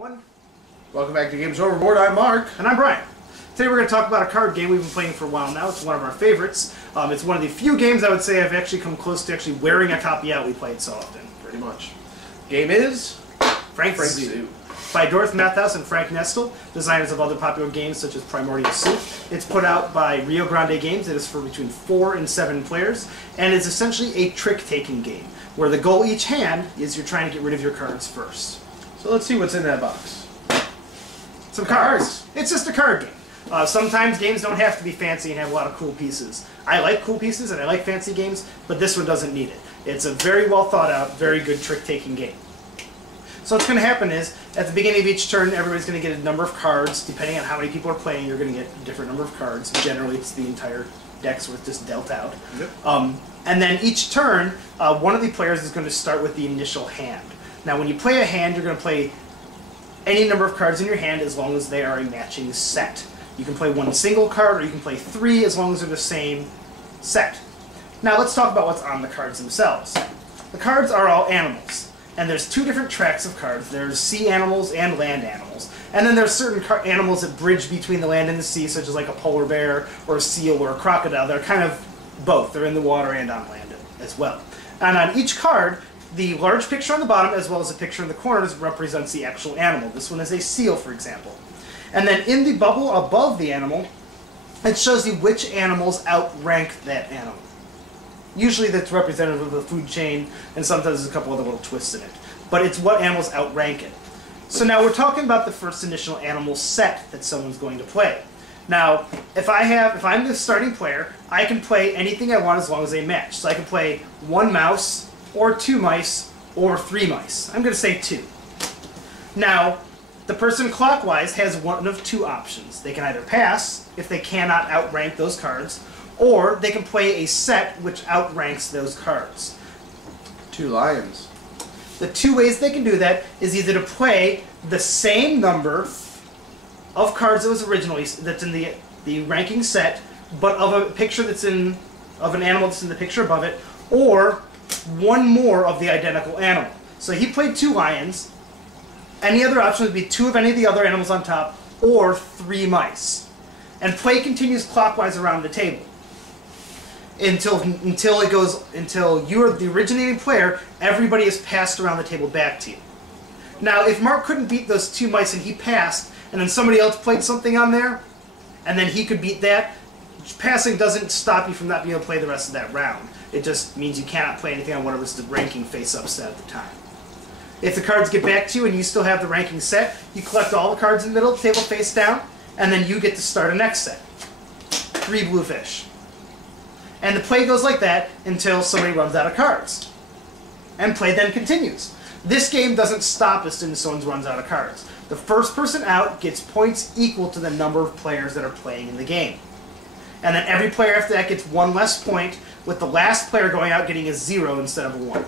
One. Welcome back to Games Overboard. I'm Mark. And I'm Brian. Today we're going to talk about a card game we've been playing for a while now. It's one of our favorites. It's one of the few games I would say I've actually come close to actually wearing a copy out. We play it so often. Pretty much. Game is Frank Zoo. By Dorothy Mathhouse and Frank Nestle, designers of other popular games such as Primordial Soup. It's put out by Rio Grande Games. It is for between 4 and 7 players, and it's essentially a trick-taking game, where the goal each hand is you're trying to get rid of your cards first. So let's see what's in that box. Some cards. It's just a card game. Sometimes games don't have to be fancy and have a lot of cool pieces. I like cool pieces and I like fancy games, but this one doesn't need it. It's a very well thought out, very good trick-taking game. So what's going to happen is, at the beginning of each turn, everybody's going to get a number of cards. Depending on how many people are playing, you're going to get a different number of cards. Generally, it's the entire deck's worth just dealt out. Yep. And then each turn, one of the players is going to start with the initial hand. Now, when you play a hand, you're going to play any number of cards in your hand as long as they are a matching set. You can play one single card, or you can play 3 as long as they're the same set. Now, let's talk about what's on the cards themselves. The cards are all animals. And there's 2 different tracks of cards. There's sea animals and land animals. And then there's certain animals that bridge between the land and the sea, such as like a polar bear or a seal or a crocodile. They're kind of both. They're in the water and on land as well. And on each card, the large picture on the bottom as well as the picture in the corners represents the actual animal. This one is a seal, for example. And then in the bubble above the animal, it shows you which animals outrank that animal. Usually that's representative of the food chain, and sometimes there's a couple other little twists in it. But it's what animals outrank it. So now we're talking about the first initial animal set that someone's going to play. Now, if I'm the starting player, I can play anything I want as long as they match. So I can play 1 mouse, or 2 mice, or 3 mice. I'm going to say 2. Now, the person clockwise has one of 2 options. They can either pass, if they cannot outrank those cards, or they can play a set which outranks those cards. 2 lions. The 2 ways they can do that is either to play the same number of cards that was originally that's in the ranking set, but of a picture that's in of an animal that's in the picture above it, or 1 more of the identical animal. So he played 2 lions. Any other option would be 2 of any of the other animals on top, or 3 mice. And play continues clockwise around the table until you're the originating player. Everybody is passed around the table back to you. Now, if Mark couldn't beat those 2 mice and he passed, and then somebody else played something on there, and then he could beat that, passing doesn't stop you from not being able to play the rest of that round. It just means you cannot play anything on whatever's the ranking face-up set at the time. If the cards get back to you and you still have the ranking set, you collect all the cards in the middle of the table face down, and then you get to start a next set. 3 blue fish. And the play goes like that until somebody runs out of cards. And play then continues. This game doesn't stop as soon as someone runs out of cards. The first person out gets points equal to the number of players that are playing in the game. And then every player after that gets 1 less point, with the last player going out getting a 0 instead of a 1.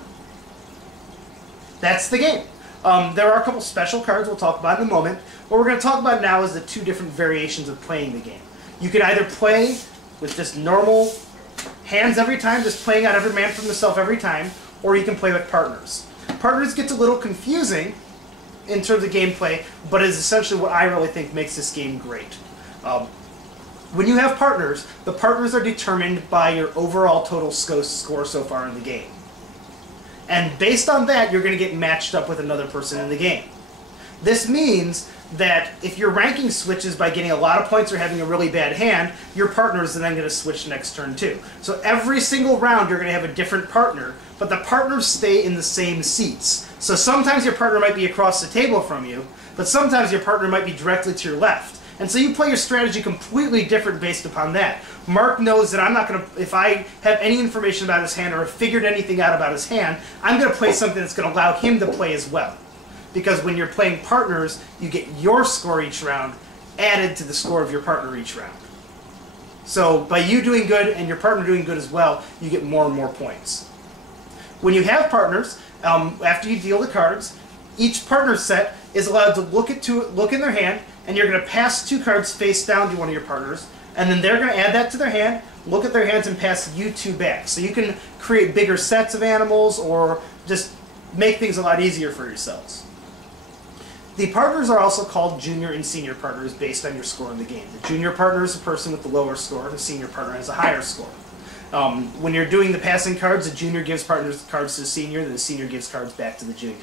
That's the game. There are a couple special cards we'll talk about in a moment. What we're going to talk about now is the 2 different variations of playing the game. You can either play with just normal hands every time, just playing out every man for himself every time, or you can play with partners. Partners gets a little confusing in terms of gameplay, but is essentially what I really think makes this game great. When you have partners, the partners are determined by your overall total score so far in the game. And based on that, you're going to get matched up with another person in the game. This means that if your ranking switches by getting a lot of points or having a really bad hand, your partner is then going to switch next turn too. So every single round you're going to have a different partner, but the partners stay in the same seats. So sometimes your partner might be across the table from you, but sometimes your partner might be directly to your left. And so you play your strategy completely different based upon that. Mark knows that I'm not going to, if I have any information about his hand or have figured anything out about his hand, I'm going to play something that's going to allow him to play as well. Because when you're playing partners, you get your score each round added to the score of your partner each round. So by you doing good and your partner doing good as well, you get more and more points. When you have partners, after you deal the cards, each partner set is allowed to look in their hand, and you're going to pass 2 cards face down to one of your partners, and then they're going to add that to their hand, look at their hands, and pass you 2 back. So you can create bigger sets of animals or just make things a lot easier for yourselves. The partners are also called junior and senior partners based on your score in the game. The junior partner is the person with the lower score. The senior partner has a higher score. When you're doing the passing cards, the junior gives partners cards to the senior, then the senior gives cards back to the junior.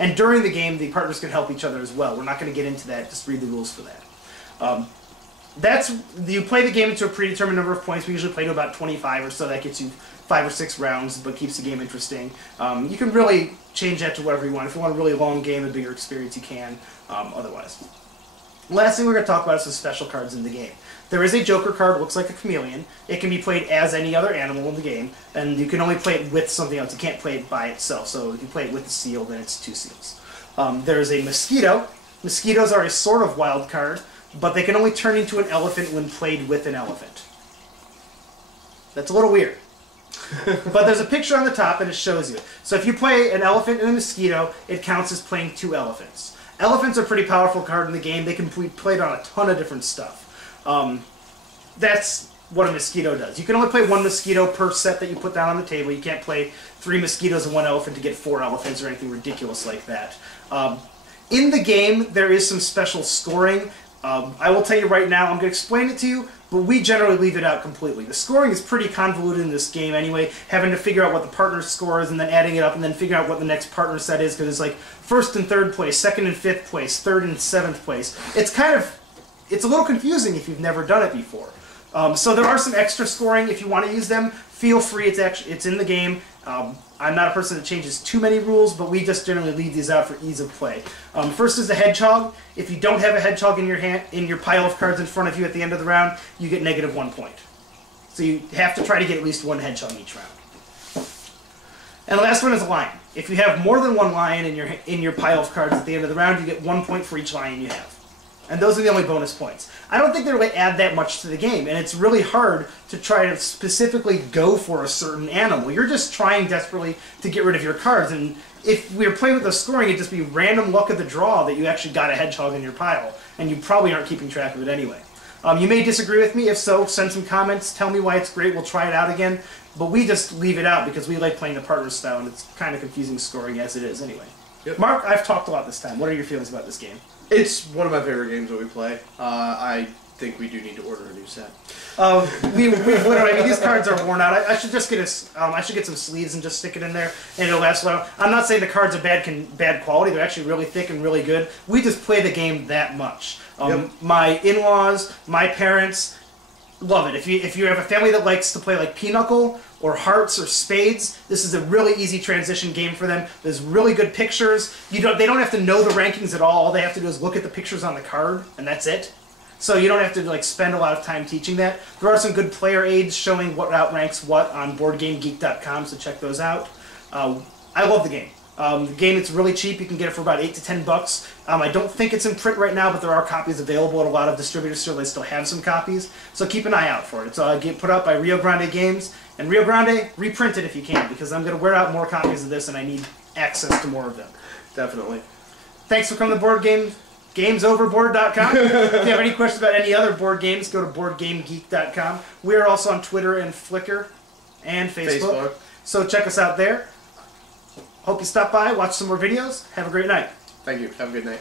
And during the game, the partners can help each other as well. We're not going to get into that. Just read the rules for that. You play the game into a predetermined number of points. We usually play to about 25 or so. That gets you 5 or 6 rounds, but keeps the game interesting. You can really change that to whatever you want. If you want a really long game, a bigger experience, you can. Otherwise. Last thing we're going to talk about is the special cards in the game. There is a Joker card, looks like a chameleon. It can be played as any other animal in the game, and you can only play it with something else. You can't play it by itself, so if you play it with a seal, then it's 2 seals. There's a mosquito. Mosquitoes are a sort of wild card, but they can only turn into an elephant when played with an elephant. That's a little weird. But there's a picture on the top and it shows you. So if you play an elephant and a mosquito, it counts as playing 2 elephants. Elephants are a pretty powerful card in the game. They can be played on a ton of different stuff. That's what a mosquito does. You can only play 1 mosquito per set that you put down on the table. You can't play 3 mosquitoes and 1 elephant to get 4 elephants or anything ridiculous like that. In the game, there is some special scoring. I will tell you right now, I'm going to explain it to you, but we generally leave it out completely. The scoring is pretty convoluted in this game anyway, having to figure out what the partner's score is and then adding it up and then figuring out what the next partner set is, because it's like 1st and 3rd place, 2nd and 5th place, 3rd and 7th place. It's a little confusing if you've never done it before. So there are some extra scoring. If you want to use them, feel free. It's in the game. I'm not a person that changes too many rules, but we just generally leave these out for ease of play. First is the hedgehog. If you don't have a hedgehog in your pile of cards in front of you at the end of the round, you get -1 point. So you have to try to get at least 1 hedgehog each round. And the last one is a lion. If you have more than 1 lion in your pile of cards at the end of the round, you get 1 point for each lion you have. And those are the only bonus points. I don't think they really add that much to the game, and it's really hard to try to specifically go for a certain animal. You're just trying desperately to get rid of your cards, and if we were playing with the scoring, it'd just be random luck of the draw that you actually got a hedgehog in your pile, and you probably aren't keeping track of it anyway. You may disagree with me. If so, send some comments. Tell me why it's great. We'll try it out again. But we just leave it out because we like playing the partner style, and it's kind of confusing scoring as it is anyway. Yep. Mark, I've talked a lot this time. What are your feelings about this game? It's one of my favorite games that we play. I think we do need to order a new set. Literally, these cards are worn out. I should just get I should get some sleeves and just stick it in there, and it'll last a while. I'm not saying the cards are bad quality. They're actually really thick and really good. We just play the game that much. My in-laws, my parents love it. If you have a family that likes to play like Pinochle or Hearts or Spades, this is a really easy transition game for them. There's really good pictures. They don't have to know the rankings at all. All they have to do is look at the pictures on the card, and that's it. So you don't have to spend a lot of time teaching that. There are some good player aids showing what outranks what on BoardGameGeek.com, so check those out. I love the game. The game, it's really cheap. You can get it for about $8 to $10. I don't think it's in print right now, but there are copies available at a lot of distributors, so they still have some copies. So keep an eye out for it. It's put out by Rio Grande Games. And Rio Grande, reprint it if you can, because I'm going to wear out more copies of this, and I need access to more of them. Definitely. Thanks for coming to Board Game. GamesOverboard.com. If you have any questions about any other board games, go to BoardGameGeek.com. We are also on Twitter and Flickr and Facebook. So check us out there. Hope you stop by, watch some more videos. Have a great night. Thank you. Have a good night.